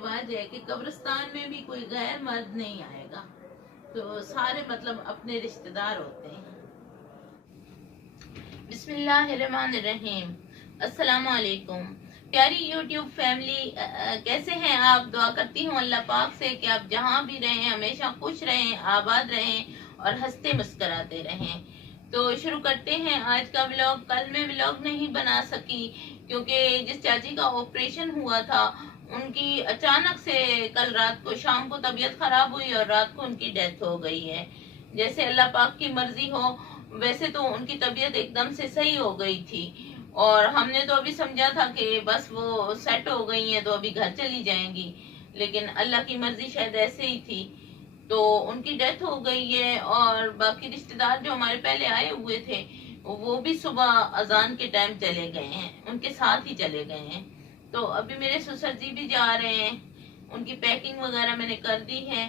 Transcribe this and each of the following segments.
रिवाज है कि कब्रिस्तान में भी कोई गैर मर्द नहीं आएगा, तो सारे मतलब अपने रिश्तेदार होते हैं। बिस्मिल्लाहिर्रहमानिर्रहीम। अस्सलाम वालेकुम प्यारी यूट्यूब फैमिली, कैसे हैं आप? दुआ करती हूँ अल्लाह पाक से कि आप जहाँ भी रहें हमेशा खुश रहें, आबाद रहें और हंसते मुस्कराते रहें। तो शुरू करते हैं आज का व्लॉग। कल मैं व्लॉग नहीं बना सकी क्योंकि जिस चाची का ऑपरेशन हुआ था उनकी अचानक से कल रात को शाम को तबीयत खराब हुई और रात को उनकी डेथ हो गई है। जैसे अल्लाह पाक की मर्जी हो, वैसे तो उनकी तबीयत एकदम से सही हो गई थी और हमने तो अभी समझा था कि बस वो सेट हो गई हैं तो अभी घर चली जाएंगी, लेकिन अल्लाह की मर्जी शायद ऐसे ही थी तो उनकी डेथ हो गई है। और बाकी रिश्तेदार जो हमारे पहले आए हुए थे वो भी सुबह अजान के टाइम चले गए हैं, उनके साथ ही चले गए हैं। तो अभी मेरे ससुर जी भी जा रहे हैं, उनकी पैकिंग वगैरह मैंने कर दी है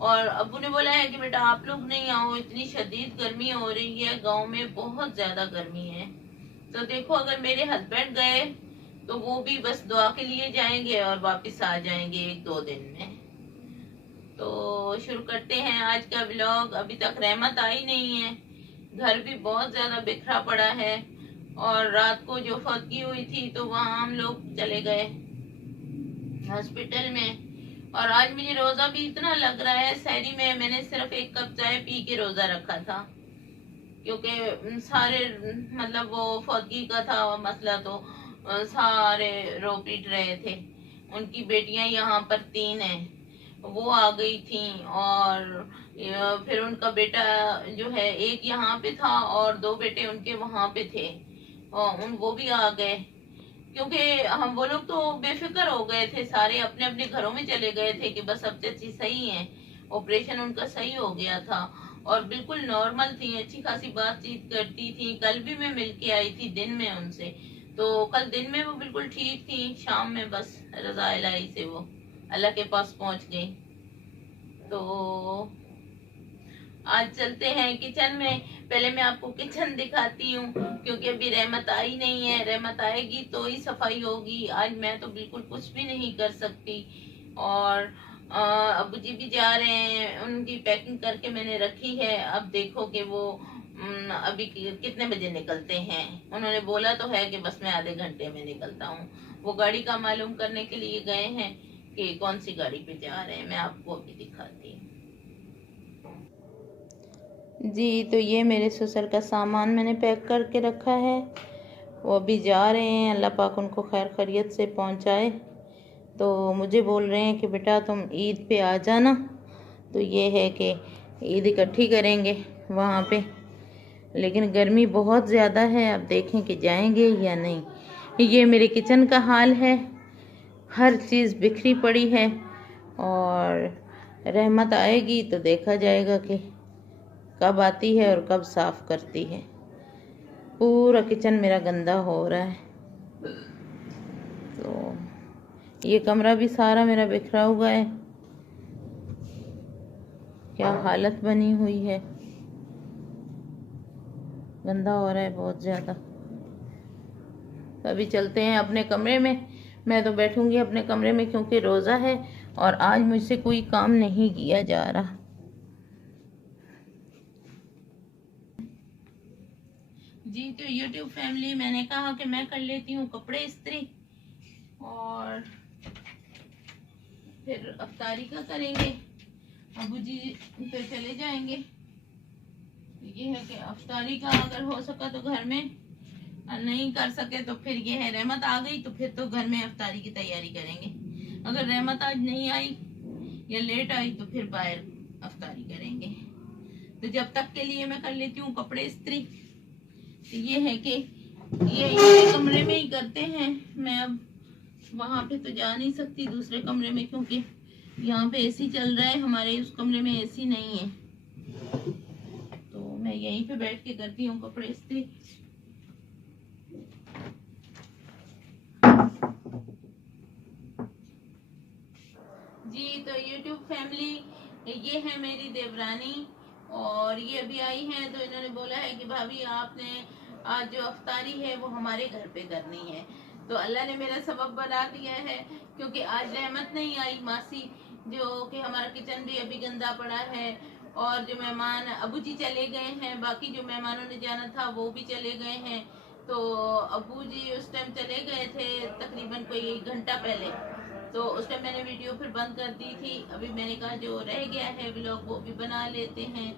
और अब्बू ने बोला है कि बेटा आप लोग नहीं आओ, इतनी शदीद गर्मी हो रही है, गांव में बहुत ज्यादा गर्मी है। तो देखो अगर मेरे हस्बैंड गए तो वो भी बस दुआ के लिए जाएंगे और वापस आ जाएंगे 1-2 दिन में। तो शुरू करते हैं आज का व्लॉग। अभी तक रहमत आई नहीं है, घर भी बहुत ज्यादा बिखरा पड़ा है और रात को जो फतगी हुई थी तो वहां हम लोग चले गए हॉस्पिटल में। और आज मुझे रोजा भी इतना लग रहा है, सहरी में मैंने सिर्फ 1 कप चाय पी के रोजा रखा था क्योंकि सारे मतलब वो फौतगी का था मसला तो सारे रो पीट रहे थे। उनकी बेटियां यहाँ पर 3 हैं, वो आ गई थी और फिर उनका बेटा जो है एक यहाँ पे था और 2 बेटे उनके वहां पे थे और वो भी आ गए क्योंकि हम वो लोग तो बेफिक्र हो गए थे, सारे अपने अपने घरों में चले गए थे कि बस अब चाची सही है, ऑपरेशन उनका सही हो गया था और बिल्कुल नॉर्मल थी, अच्छी खासी बातचीत करती थी। कल भी मैं मिल के आई थी दिन में उनसे, तो कल दिन में वो बिल्कुल ठीक थी, शाम में बस रजा इलाही से वो अल्लाह के पास पहुंच गई। तो आज चलते हैं किचन में। पहले मैं आपको किचन दिखाती हूँ क्योंकि अभी रहमत आई नहीं है, रहमत आएगी तो ही सफाई होगी। आज मैं तो बिल्कुल कुछ भी नहीं कर सकती और अबू जी भी जा रहे हैं, उनकी पैकिंग करके मैंने रखी है। अब देखो कि वो अभी कितने बजे निकलते हैं। उन्होंने बोला तो है कि बस मैं आधे घंटे में निकलता हूँ। वो गाड़ी का मालूम करने के लिए गए हैं कि कौन सी गाड़ी पे जा रहे हैं, मैं आपको अभी दिखाती हूँ। जी तो ये मेरे ससुर का सामान मैंने पैक करके रखा है, वो अभी जा रहे हैं, अल्लाह पाक उनको खैर खैरियत से पहुंचाए। तो मुझे बोल रहे हैं कि बेटा तुम ईद पे आ जाना, तो ये है कि ईद इकट्ठी करेंगे वहाँ पे, लेकिन गर्मी बहुत ज़्यादा है, अब देखें कि जाएंगे या नहीं। ये मेरे किचन का हाल है, हर चीज़ बिखरी पड़ी है और रहमत आएगी तो देखा जाएगा कि कब आती है और कब साफ़ करती है। पूरा किचन मेरा गंदा हो रहा है, तो ये कमरा भी सारा मेरा बिखरा हुआ है, क्या हालत बनी हुई है, गंदा हो रहा है बहुत ज़्यादा। तो अभी चलते हैं अपने कमरे में। मैं तो बैठूंगी अपने कमरे में क्योंकि रोज़ा है और आज मुझसे कोई काम नहीं किया जा रहा। जी तो यूट्यूब फैमिली, मैंने कहा कि मैं कर लेती हूँ कपड़े इस्त्री और फिर अफ्तारी का करेंगे, अबू जी फिर चले जाएंगे। ये है कि अफ्तारी का अगर हो सका तो घर में, नहीं कर सके तो फिर ये है रहमत आ गई तो फिर तो घर में अफ्तारी की तैयारी करेंगे। अगर रहमत आज नहीं आई या लेट आई तो फिर बाहर अफ्तारी करेंगे। तो जब तक के लिए मैं कर लेती हूँ कपड़े इस्त्री। तो ये है कि ये कमरे में ही करते हैं, मैं अब वहां पे तो जा नहीं सकती दूसरे कमरे में क्योंकि यहाँ पे एसी चल रहा है, हमारे उस कमरे में एसी नहीं है, तो मैं यहीं पे बैठ के करती हूँ कपड़े इस्त्री। जी तो YouTube फैमिली, ये है मेरी देवरानी और ये अभी आई हैं तो इन्होंने बोला है कि भाभी आपने आज जो अफ्तारी है वो हमारे घर पे करनी है। तो अल्लाह ने मेरा सबब बना दिया है क्योंकि आज रहमत नहीं आई मासी, जो कि हमारा किचन भी अभी गंदा पड़ा है, और जो मेहमान अबू जी चले गए हैं, बाकी जो मेहमानों ने जाना था वो भी चले गए हैं। तो अबू जी उस टाइम चले गए थे तकरीबन कोई 1 घंटा पहले, तो उस टाइम मैंने वीडियो फिर बंद कर दी थी। अभी मैंने कहा जो रह गया है व्लॉग वो भी बना लेते हैं।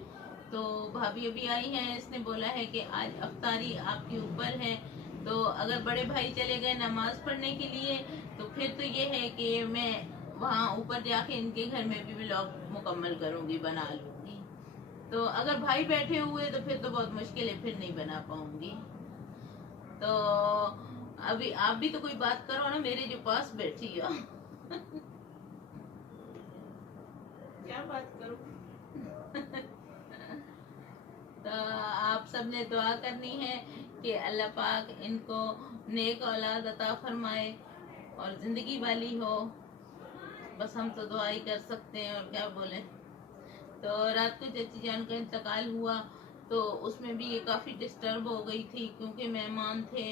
तो भाभी अभी आई हैं, इसने बोला है कि आज अफ्तारी आपके ऊपर है, तो अगर बड़े भाई चले गए नमाज पढ़ने के लिए तो फिर तो ये है कि मैं वहाँ ऊपर जाके इनके घर में भी व्लॉग मुकम्मल करूँगी, बना लूँगी। तो अगर भाई बैठे हुए तो फिर तो बहुत मुश्किल है, फिर नहीं बना पाऊँगी। तो अभी आप भी तो कोई बात करो ना, मेरे जो पास बैठी हो। क्या बात करूं? तो आप सब ने दुआ करनी है कि अल्लाह पाक इनको नेक औलाद अता फरमाए और जिंदगी वाली हो। बस हम तो दुआ ही कर सकते हैं, और क्या बोले। तो रात को चाची जान का इंतकाल हुआ, तो उसमें भी ये काफ़ी डिस्टर्ब हो गई थी, क्योंकि मेहमान थे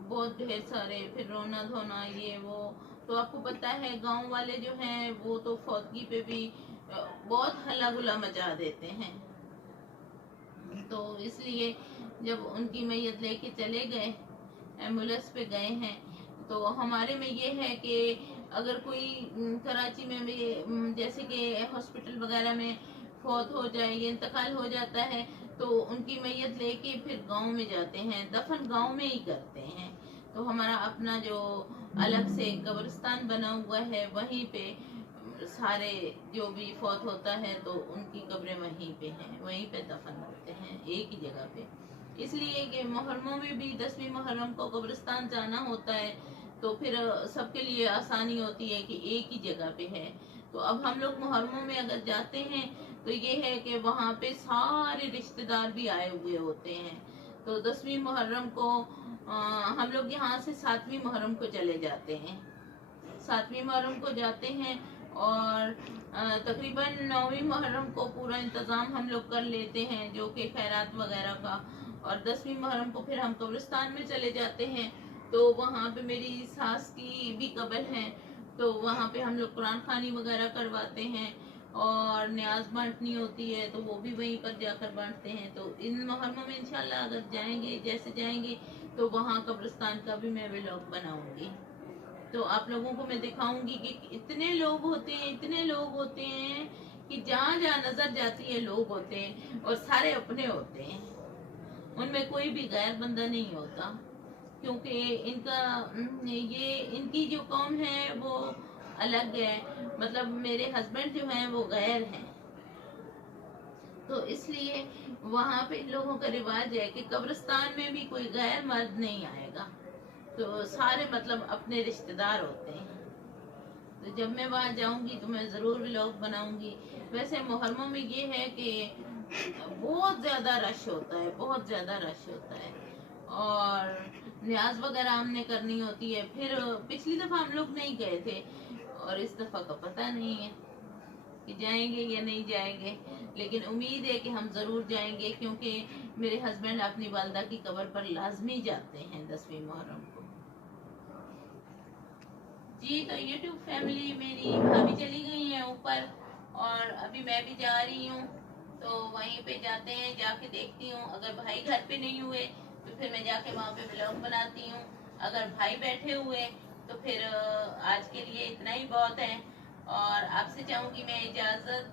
बहुत ढेर सारे, फिर रोना धोना ये वो। तो आपको पता है गांव वाले जो हैं वो तो फौतगी पे भी बहुत हल्ला गुल्ला मचा देते हैं। तो इसलिए जब उनकी मैयत लेके चले गए, एम्बुलेंस पे गए हैं, तो हमारे में ये है कि अगर कोई कराची में भी जैसे कि हॉस्पिटल वगैरह में फौत हो जाए, ये इंतकाल हो जाता है, तो उनकी मैयत लेके फिर गांव में जाते हैं, दफन गांव में ही करते हैं। तो हमारा अपना जो अलग से कब्रिस्तान बना हुआ है, वहीं पे सारे जो भी फौत होता है तो उनकी कब्रें वहीं पे हैं, वहीं पे दफन होते हैं, एक ही जगह पे। इसलिए कि मुहर्रमों में भी 10वीं मुहर्रम को कब्रिस्तान जाना होता है, तो फिर सबके लिए आसानी होती है कि एक ही जगह पे है। तो अब हम लोग मुहर्रमों में अगर जाते हैं तो ये है कि वहाँ पे सारे रिश्तेदार भी आए हुए होते हैं। तो 10वीं मुहर्रम को हम लोग यहाँ से 7वीं मुहर्रम को चले जाते हैं, 7वीं मुहर्रम को जाते हैं, और तकरीबन 9वीं मुहर्रम को पूरा इंतज़ाम हम लोग कर लेते हैं, जो कि खैरात वगैरह का। और 10वीं मुहर्रम को फिर हम कब्रिस्तान में चले जाते हैं। तो वहाँ पे मेरी सास की भी कब्र है, तो वहाँ पे हम लोग कुरान खानी वगैरह करवाते हैं, और न्याज बांटनी होती है तो वो भी वहीं पर जाकर बांटते हैं। तो इन मुहर्रमों में इंशाल्लाह अगर जाएंगे, जैसे जाएंगे, तो वहाँ कब्रिस्तान का भी मैं व्लॉग बनाऊंगी। तो आप लोगों को मैं दिखाऊंगी कि इतने लोग होते हैं, इतने लोग होते हैं कि जहाँ जहाँ नजर जाती है लोग होते हैं, और सारे अपने होते हैं, उनमें कोई भी गैर बंदा नहीं होता। क्योंकि इनका ये इनकी जो कौम है वो अलग है, मतलब मेरे हस्बैंड जो हैं वो गैर हैं, तो इसलिए वहाँ पे इन लोगों का रिवाज है कि कब्रिस्तान में भी कोई गैर मर्द नहीं आएगा, तो सारे मतलब अपने रिश्तेदार होते हैं। तो जब मैं वहाँ जाऊंगी तो मैं ज़रूर व्लॉग बनाऊंगी। वैसे मुहर्रमों में ये है कि बहुत ज़्यादा रश होता है, बहुत ज़्यादा रश होता है, और न्याज वगैरह हमने करनी होती है। फिर पिछली दफ़ा हम लोग नहीं गए थे, और इस दफ़ा का पता नहीं है कि जाएंगे या नहीं जाएंगे, लेकिन उम्मीद है कि हम ज़रूर जाएंगे, क्योंकि मेरे हस्बैंड अपनी वालदा की कब्र पर लाजमी जाते हैं 10वीं मुहर्रम को। जी, तो यूट्यूब फैमिली मेरी भाभी चली गई है ऊपर, और अभी मैं भी जा रही हूँ, तो वहीं पे जाते हैं, जाके देखती हूँ। अगर भाई घर पे नहीं हुए तो फिर मैं जाके वहाँ पे व्लॉग बनाती हूँ। अगर भाई बैठे हुए तो फिर आज के लिए इतना ही बहुत है, और आपसे चाहूँगी मैं इजाज़त।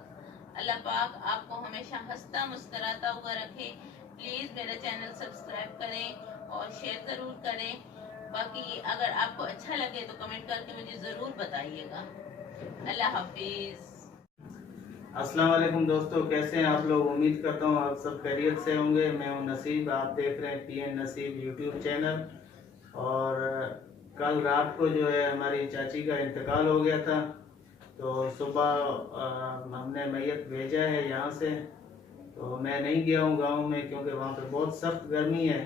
अल्लाह पाक आपको हमेशा हंसता मुस्कुराता हुआ रखे। प्लीज़ मेरा चैनल सब्सक्राइब करें और शेयर ज़रूर करें। बाकी अगर आपको अच्छा लगे तो कमेंट करके मुझे ज़रूर बताइएगा। अल्लाह हाफिज़। अस्सलाम वालेकुम दोस्तों, कैसे हैं आप लोग? उम्मीद करता हूँ आप सब खैरियत से होंगे। मैं हूं नसीब, आप देख रहे हैं PN नसीब यूट्यूब चैनल। और कल रात को जो है हमारी चाची का इंतकाल हो गया था, तो सुबह हमने मैयत भेजा है यहाँ से। तो मैं नहीं गया हूँ गाँव में, क्योंकि वहाँ पे बहुत सख्त गर्मी है।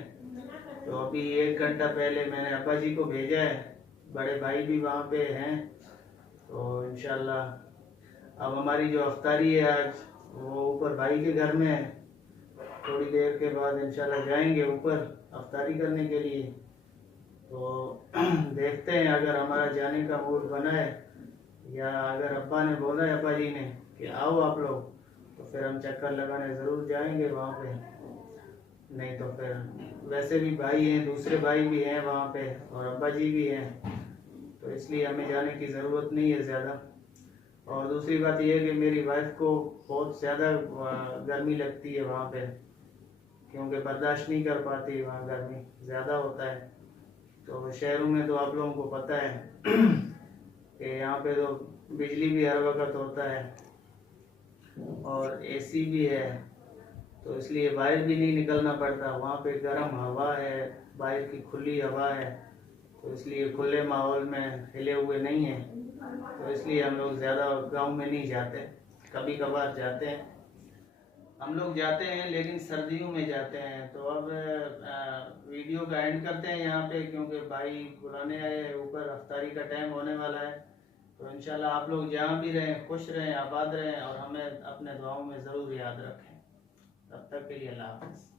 तो अभी 1 घंटा पहले मैंने अब्बा जी को भेजा है, बड़े भाई भी वहाँ पे हैं। तो इंशाल्लाह अब हमारी जो अफ्तारी है आज वो ऊपर भाई के घर में है। थोड़ी देर के बाद इंशाल्लाह जाएंगे ऊपर अफ्तारी करने के लिए। तो देखते हैं, अगर हमारा जाने का मूड बना है या अगर अब्बा ने बोला है, अब्बा जी ने कि आओ आप लोग, तो फिर हम चक्कर लगाने ज़रूर जाएंगे वहाँ पे। नहीं तो फिर वैसे भी भाई हैं, दूसरे भाई भी हैं वहाँ पे और अब्बा जी भी हैं, तो इसलिए हमें जाने की ज़रूरत नहीं है ज़्यादा। और दूसरी बात यह है कि मेरी वाइफ को बहुत ज़्यादा गर्मी लगती है वहाँ पे, क्योंकि बर्दाश्त नहीं कर पाती, वहाँ गर्मी ज़्यादा होता है। तो शहरों में तो आप लोगों को पता है कि यहाँ पे तो बिजली भी हर वक्त होता है और एसी भी है, तो इसलिए बाहर भी नहीं निकलना पड़ता। वहाँ पे गर्म हवा है, बाहर की खुली हवा है, तो इसलिए खुले माहौल में हिले हुए नहीं हैं, तो इसलिए हम लोग ज़्यादा गांव में नहीं जाते। कभी कभार जाते हैं, हम लोग जाते हैं लेकिन सर्दियों में जाते हैं। तो अब वीडियो का एंड करते हैं यहाँ पे, क्योंकि भाई बुलाने आए ऊपर, अफ्तारी का टाइम होने वाला है। तो इंशाल्लाह आप लोग जहाँ भी रहें खुश रहें, आबाद रहें और हमें अपने दुआओं में ज़रूर याद रखें। तब तक के लिए अल्लाह हाफ़िज़।